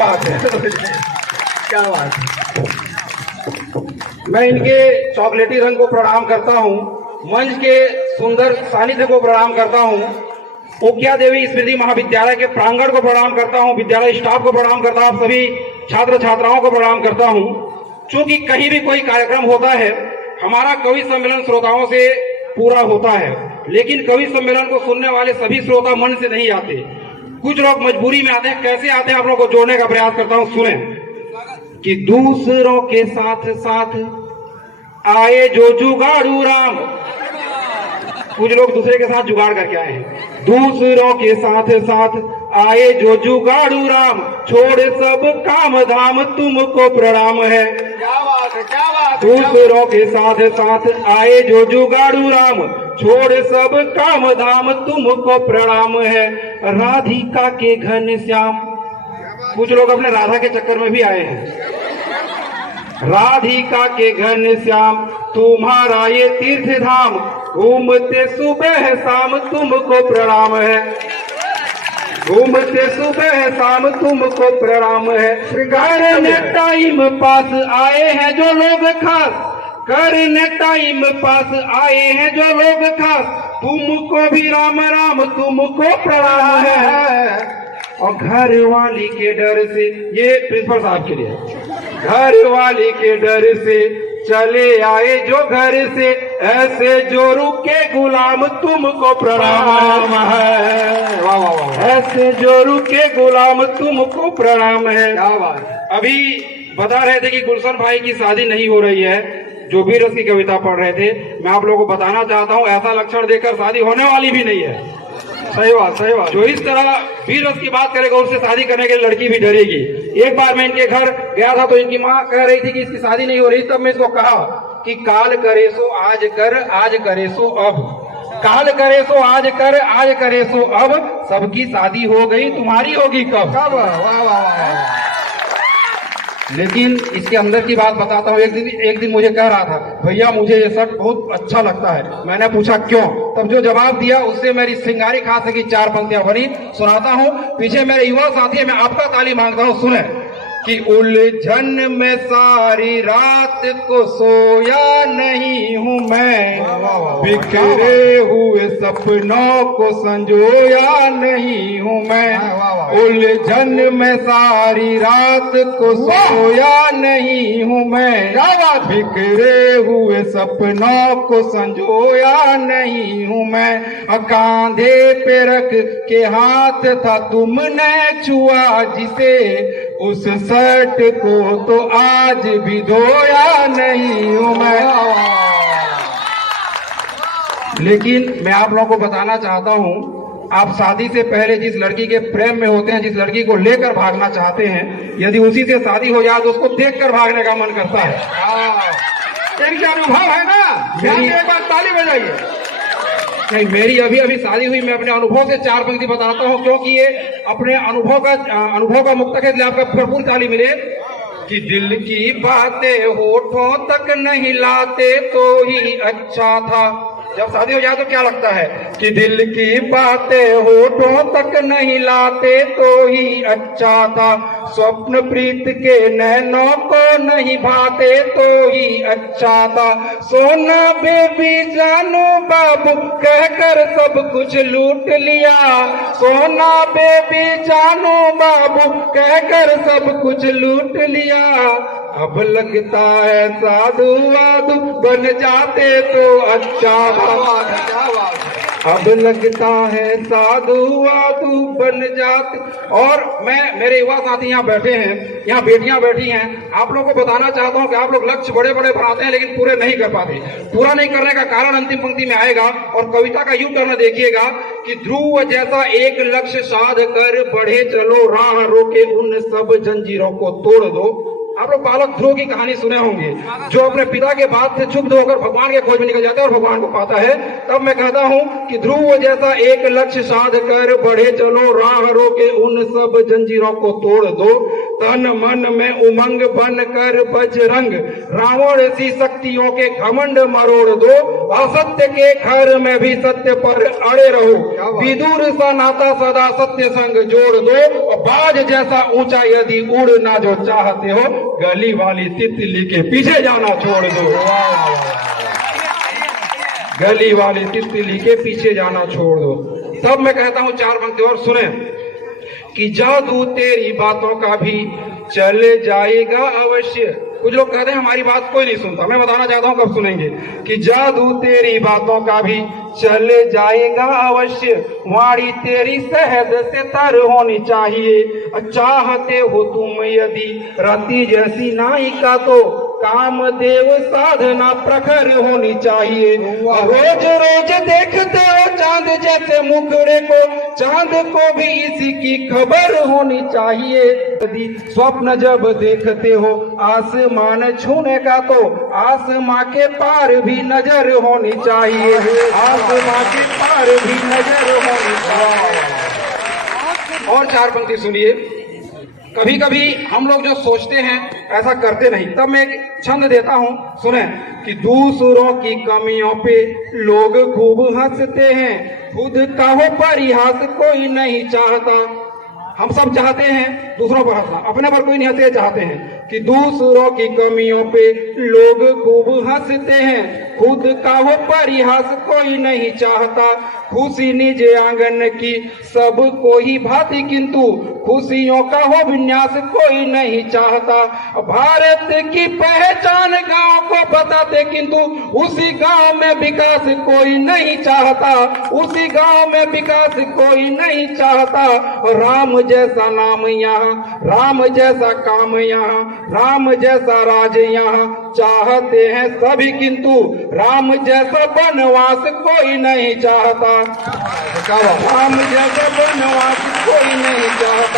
बात है। क्या बात है। मैं इनके चॉकलेटी रंग को प्रणाम करता हूँ, मंच के सुंदर सानिध्य को प्रणाम करता हूँ, ओकिया देवी स्मृति महाविद्यालय के प्रांगण को प्रणाम करता हूँ, विद्यालय स्टाफ को प्रणाम करता हूँ, सभी छात्र छात्राओं को प्रणाम करता हूँ। चूंकि कहीं भी कोई कार्यक्रम होता है, हमारा कवि सम्मेलन श्रोताओं से पूरा होता है, लेकिन कवि सम्मेलन को सुनने वाले सभी श्रोता मन से नहीं आते, कुछ लोग मजबूरी में आते हैं। कैसे आते हैं आप लोगों को जोड़ने का प्रयास करता हूँ, सुने कि दूसरों के साथ साथ आए जो जुगाड़ू राम। कुछ लोग दूसरे के साथ जुगाड़ करके आए हैं। दूसरों के साथ साथ आए जो जुगाड़ू राम, छोड़ सब काम धाम तुमको प्रणाम है। क्या बात है, क्या बात है। दूसरों के साथ साथ आए जो जुगाड़ू राम, छोड़ सब काम धाम तुमको प्रणाम है। राधिका के घन श्याम, कुछ लोग अपने राधा के चक्कर में भी आए हैं। राधिका के घन श्याम तुम्हारा ये तीर्थ धाम, घूमते सुबह शाम तुमको प्रणाम है। घूमते सुबह शाम तुमको प्रणाम है। करने टाइम पास आए हैं जो लोग खास, करने टाइम पास आए हैं जो लोग खास, तुमको भी राम राम तुमको प्रणाम है। और घर वाली के डर से, ये प्रिंसिपल साहब के लिए, घर वाली के डर से चले आए जो घर से, ऐसे जो रुके गुलाम तुमको प्रणाम है। वाह वाह वाह। ऐसे जो रुके गुलाम तुमको प्रणाम है। क्या बात। अभी बता रहे थे कि गुलशन भाई की शादी नहीं हो रही है, जो भी रस की कविता पढ़ रहे थे। मैं आप लोगों को बताना चाहता हूँ, ऐसा लक्षण देखकर शादी होने वाली भी नहीं है। सही बात, सही बात। जो इस तरह वीर रस की बात करेगा, उससे शादी करने के लिए लड़की भी डरेगी। एक बार मैं इनके घर गया था तो इनकी माँ कह रही थी कि इसकी शादी नहीं हो रही, तब मैं इसको कहा कि काल करे सो आज कर, आज करे सो अब। काल करे सो आज कर, आज करे सो अब, सबकी शादी हो गई, तुम्हारी होगी कब। वाह वाह वाह। लेकिन इसके अंदर की बात बताता हूँ। एक दिन मुझे कह रहा था, भैया मुझे ये शर्ट बहुत अच्छा लगता है। मैंने पूछा क्यों, तब जो जवाब दिया उससे मेरी सिंगारी खास की 4 पंक्तियां भरी। सुनाता हूँ। पीछे मेरे युवा साथी है, मैं आपका ताली मांगता हूँ, सुने कि उलझन में सारी रात को सोया नहीं हूँ मैं, बिखरे हुए सपनों को संजोया नहीं हूँ मैं। उलझन में सारी रात को सोया नहीं हूँ मैं, बिखरे हुए सपनों को संजोया नहीं हूँ मैं। कांधे पे रख के हाथ था तुमने छुआ जिसे, उस शर्ट को तो आज भी धोया नहीं हूं मैं। लेकिन मैं आप लोगों को बताना चाहता हूं, आप शादी से पहले जिस लड़की के प्रेम में होते हैं, जिस लड़की को लेकर भागना चाहते हैं, यदि उसी से शादी हो जाए तो उसको देखकर भागने का मन करता है। इनका अनुभव है ना, एक बार ताली बजाइए। नहीं, मेरी अभी अभी शादी हुई, मैं अपने अनुभव से 4 पंक्ति बताता हूँ, क्योंकि ये अपने अनुभव का मुक्तक है, इसलिए आपका भरपूर ताली मिले। कि दिल की बातें होठों तक नहीं लाते तो ही अच्छा था। जब शादी हो जाए तो क्या लगता है कि दिल की बातें होठों तक नहीं लाते तो ही अच्छा था। स्वप्न प्रीत के नैनों को नहीं भाते तो ही अच्छा था। सोना बेबी जानू बाबू कहकर सब कुछ लूट लिया, सोना बेबी जानू बाबू कहकर सब कुछ लूट लिया। अब लगता है साधु वाधु बन जाते तो अच्छा था। अब लगता है साधु वाधु बन जाते। और मेरे युवा साथी यहाँ बैठे हैं, यहाँ बेटियां बैठी हैं, आप लोगों को बताना चाहता हूँ कि आप लोग लक्ष्य बड़े बड़े बनाते हैं लेकिन पूरे नहीं कर पाते। पूरा नहीं करने का कारण अंतिम पंक्ति में आएगा। और कविता का यूं करना देखिएगा कि ध्रुव जैसा एक लक्ष्य साध कर बढ़े चलो, राह रोके उन सब जंजीरों को तोड़ दो। आप लोग बालक ध्रुव की कहानी सुने होंगे, जो अपने पिता के बात से क्षुब्ध होकर भगवान के खोज में निकल जाता है और भगवान को पाता है। तब मैं कहता हूँ कि ध्रुव जैसा एक लक्ष्य साध कर बढ़े चलो, राह रोके उन सब जंजीरों को तोड़ दो। तन मन में उमंग बन कर बजरंग, रावण सी शक्तियों के घमंड मरोड़ दो, असत्य के घर में भी सत्य पर अड़े रहो, विदुर सा नाता सदा सत्य संग जोड़ दो, और बाज जैसा ऊंचा यदि उड़ना जो चाहते हो, गली वाली तितली के पीछे जाना छोड़ दो। गली वाली तितली के पीछे जाना छोड़ दो। तब मैं कहता हूं 4 पंक्ति और सुने कि जादू तेरी बातों का भी चल जाएगा अवश्य। कुछ लोग कहते हैं हमारी बात कोई नहीं सुनता, मैं बताना चाहता हूं कब सुनेंगे कि जादू तेरी बातों का भी चल जाएगा अवश्य, वाणी तेरी सहज से तर होनी चाहिए, चाहते हो तुम यदि रति जैसी नायिका तो कामदेव साधना प्रखर होनी चाहिए, रोज रोज देखते हो चांद जैसे मुखड़े को, चांद को भी इसी की खबर होनी चाहिए, यदि स्वप्न जब देखते हो आसमान छूने का तो आसमां के पार भी नजर होनी चाहिए, आसमां के पार भी नजर होनी चाहिए। और 4 पंक्ति सुनिए, कभी कभी हम लोग जो सोचते हैं ऐसा करते नहीं। तब मैं एक छंद देता हूं, सुने कि दूसरों की कमियों पे लोग खूब हंसते हैं, खुद का हो परिहास कोई नहीं चाहता। हम सब चाहते हैं दूसरों पर हंसना, अपने पर कोई नहीं हंसे चाहते हैं कि दूसरों की कमियों पे लोग खूब हंसते हैं, खुद का हो परिहास कोई नहीं चाहता, खुशी निज आंगन की सब कोई भांति किंतु खुशियों का हो विन्यास कोई नहीं चाहता, भारत की पहचान गांव को बताते किंतु उसी गांव में विकास कोई नहीं चाहता, उसी गांव में विकास कोई नहीं चाहता, राम जैसा नाम यहाँ, राम जैसा काम यहाँ, राम जैसा राज यहाँ चाहते हैं सभी किंतु राम जैसा बनवास कोई नहीं चाहता, राम जैसा बनवास कोई नहीं चाहता।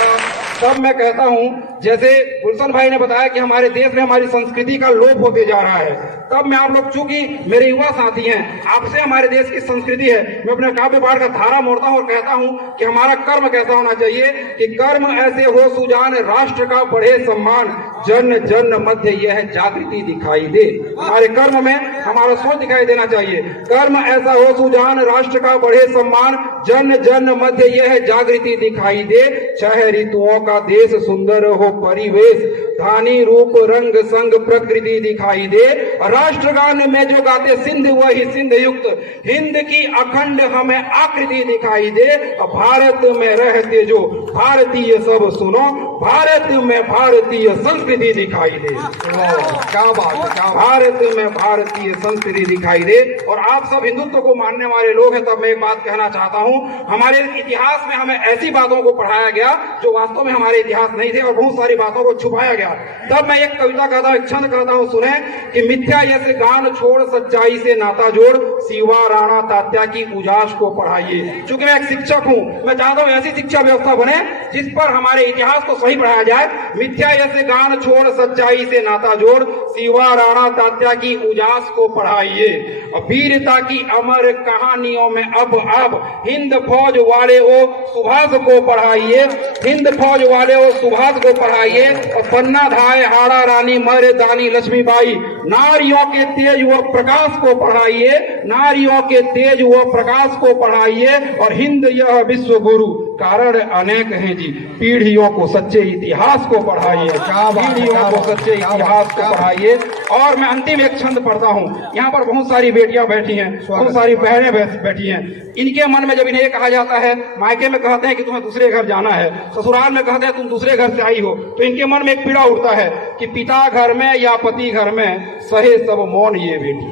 तब मैं कहता हूं, जैसे गुलशन भाई ने बताया कि हमारे देश में हमारी संस्कृति का लोप होते जा रहा है, तब मैं आप लोग, चूंकि मेरे युवा साथी हैं, आपसे हमारे देश की संस्कृति है, मैं अपने काव्य पाठ का धारा मोड़ता हूं और कहता हूं कि हमारा कर्म कैसा होना चाहिए कि कर्म ऐसे हो सुजान राष्ट्र का बढ़े सम्मान, जन जन मध्य यह जागृति दिखाई दे। हमारे कर्म में हमारा सोच दिखाई देना चाहिए, कर्म ऐसा हो सुजान राष्ट्र का बढ़े सम्मान, जन जन मध्य यह जागृति दिखाई दे, 6 ऋतुओं का देश सुंदर हो परिवेश, धानी रूप रंग संग प्रकृति दिखाई दे, राष्ट्रगान में जो गाते सिंध वही सिंध युक्त, हिंद की अखंड हमें आकृति दिखाई दे, भारत में रहते जो भारतीय सब सुनो, भारत में भारतीय संस्कृति दिखाई दे। क्या बात है, भारत में भारतीय संस्कृति दिखाई दे। और आप सब हिंदुत्व को मानने वाले लोग हैं, तब मैं एक बात कहना चाहता हूं, हमारे इतिहास में हमें ऐसी बातों को पढ़ाया गया जो वास्तव में हमारे इतिहास नहीं थे, और बहुत सारी बातों को छुपाया गया। तब मैं एक कविता कहता हूं, एक छंद कहता हूं, सुने कि मिथ्या यश गान छोड़ सच्चाई से नाता जोड़, शिवा राणा तात्या की उजास को पढ़ाइए। चूंकि मैं एक शिक्षक हूं, मैं चाहता हूं ऐसी शिक्षा व्यवस्था बने जिस पर हमारे इतिहास को सही पढ़ाया जाए। मिथ्या यश गान छोड़ सच्चाई से नाता जोड़, शिवा राणा तात्या की उजास को पढ़ाइए, और वीरता की अमर कहानियों में अब हिंद फौज वाले वो सुभाष को पढ़ाइए, हिंद फौज वाले वो सुभाष को पढ़ाइए, और पन्ना धाय हाड़ा रानी मर्दानी लक्ष्मीबाई, नारियों के तेज व प्रकाश को पढ़ाइए, नारियों के तेज व प्रकाश को पढ़ाइए, और हिंद यह विश्व गुरु कारण अनेक हैं जी, पीढ़ियों को सच्चे इतिहास को पढ़ाइए, पीढ़ियों को सच्चे इतिहास को पढ़ाइए। और मैं अंतिम एक छंद पढ़ता हूँ, यहाँ पर बहुत सारी बेटियां बैठी हैं, बहुत सारी बहनें बैठी हैं, इनके मन में जब इन्हें कहा जाता है, मायके में कहते हैं कि तुम्हें दूसरे घर जाना है, ससुराल में कहते हैं तुम दूसरे घर से आई हो, तो इनके मन में एक पीड़ा उठता है कि पिता घर में या पति घर में सहे सब मौन ये बेटी,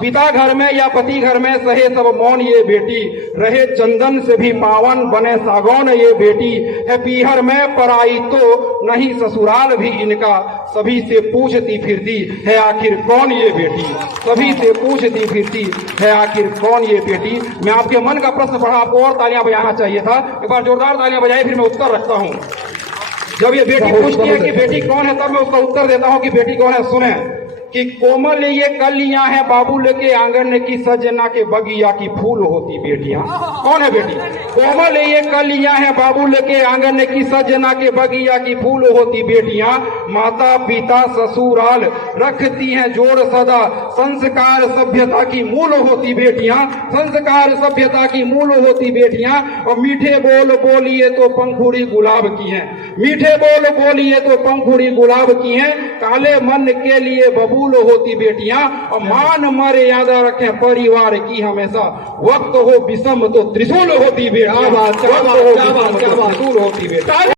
पिता घर में या पति घर में सहे सब मौन ये बेटी, रहे चंदन से भी पावन बने सागौन ये बेटी, है पीहर में पराई तो नहीं ससुराल भी इनका, सभी से पूछती फिरती है आखिर कौन ये बेटी, सभी से पूछती फिरती है आखिर कौन ये बेटी। मैं आपके मन का प्रश्न पढ़ा, आपको और तालियां बजाना चाहिए था, एक बार जोरदार तालियां बजाए, फिर मैं उत्तर रखता हूं। जब ये बेटी पूछती है कि बेटी कौन है, तब मैं उसका उत्तर देता हूं कि बेटी कौन है। सुने कि कोमल ये कलियां हैं बाबुल के आंगन की सजना के बगिया की फूल होती बेटियां। कौन है बेटी? कोमल ये कलियां हैं बाबुल के आंगन की सजना के बगिया की फूल होती बेटियां। माता पिता ससुराल रखती हैं जोड़ सदा, संस्कार सभ्यता की मूल होती बेटियां। संस्कार सभ्यता की मूल होती बेटियां। और मीठे बोल बोलिए तो पंखुड़ी गुलाब की हैं, मीठे बोल बोलिए तो पंखुड़ी गुलाब की हैं। काले मन के लिए बबूल होती बेटियां। और मान मर्यादा रखें परिवार की हमेशा, वक्त हो विषम तो त्रिशूल होती बेटियां। क्या बात, क्या वक्त बात, हो क्या बात, विषम क्या तो बात। त्रिशूल होती बेटियां।